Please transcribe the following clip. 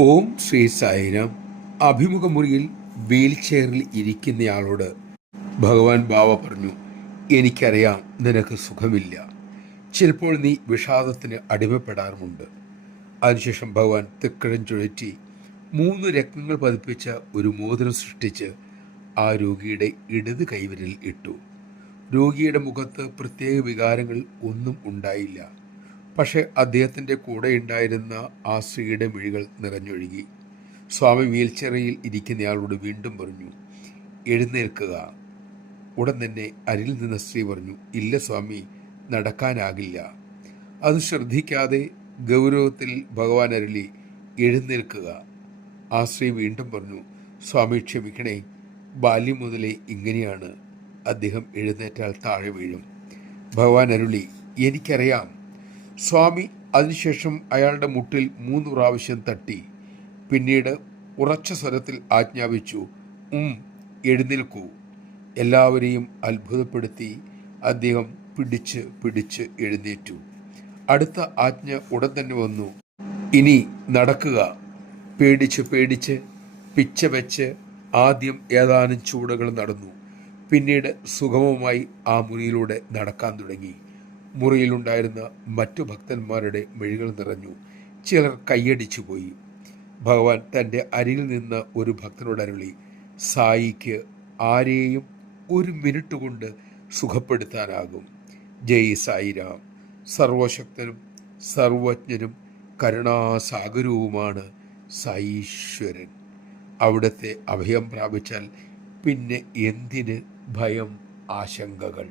ഓം Shri Sai Ram. അഭിമുഖമുറിയിൽ wheel ചെയറിൽ ഇരിക്കുന്നയാളോട് ഭഗവാൻ ബാവ പറഞ്ഞു, എനിക്കറിയാം നിനക്ക് സുഖമില്ല. ചിലപ്പോൾ നീ വിഷാദത്തിന് അടിമപ്പെടാറുമുണ്ട്. അതിനുശേഷം ഭഗവാൻ തൃക്കഴം ചുഴറ്റി 3 രത്നങ്ങൾ പതിപ്പിച്ച ഒരു മോതിരം സൃഷ്ടിച്ച് ആ രോഗിയുടെ ഇടത് കൈവിരൽ ഇട്ടു. രോഗിയുടെ മുഖത്ത് പ്രത്യേക വികാരങ്ങൾ ഒന്നും ഉണ്ടായില്ല. പക്ഷെ അദ്ദേഹത്തിൻ്റെ കൂടെയുണ്ടായിരുന്ന ആ സ്ത്രീയുടെ മിഴികൾ നിറഞ്ഞൊഴുകി. സ്വാമി വീൽചെയറിൽ ഇരിക്കുന്നയാളോട് വീണ്ടും പറഞ്ഞു, എഴുന്നേൽക്കുക. ഉടൻ തന്നെ അരികിൽ നിന്ന സ്ത്രീ പറഞ്ഞു, ഇല്ല സ്വാമി, നടക്കാനാകില്ല. അത് ശ്രദ്ധിക്കാതെ ഗൗരവത്തിൽ ഭഗവാൻ അരുളി, എഴുന്നേൽക്കുക. ആ സ്ത്രീ വീണ്ടും പറഞ്ഞു, സ്വാമി ക്ഷമിക്കണേ, ബാല്യം മുതലേ ഇങ്ങനെയാണ്. അദ്ദേഹം എഴുന്നേറ്റാൽ താഴെ വീഴും. ഭഗവാൻ അരുളി, എനിക്കറിയാം. സ്വാമി അതിനുശേഷം അയാളുടെ മുട്ടിൽ 3 പ്രാവശ്യം തട്ടി. പിന്നീട് ഉറച്ച സ്വരത്തിൽ ആജ്ഞാപിച്ചു, എഴുന്നേൽക്കൂ. എല്ലാവരെയും അത്ഭുതപ്പെടുത്തി അദ്ദേഹം പിടിച്ച് എഴുന്നേറ്റു. അടുത്ത ആജ്ഞ ഉടൻ തന്നെ വന്നു, ഇനി നടക്കുക. പേടിച്ച് പിച്ച വെച്ച് ആദ്യം ഏതാനും ചൂടുകൾ നടന്നു. പിന്നീട് സുഗമമായി ആ മുറിയിലൂടെ നടക്കാൻ തുടങ്ങി. മുറിയിലുണ്ടായിരുന്ന മറ്റു ഭക്തന്മാരുടെ മിഴികൾ നിറഞ്ഞു. ചിലർ കൈയടിച്ചു പോയി. ഭഗവാൻ തൻ്റെ അരികിൽ നിന്ന് ഒരു ഭക്തനോട് അരുളി, സായിക്ക് ആരെയും 1 മിനിറ്റ് കൊണ്ട് സുഖപ്പെടുത്താനാകും. ജയ് സായിരാം. സർവശക്തനും സർവജ്ഞനും കരുണാസാഗരവുമാണ് സായീശ്വരൻ. അവിടുത്തെ അഭയം പ്രാപിച്ചാൽ പിന്നെ എന്തിന് ഭയം, ആശങ്കകൾ?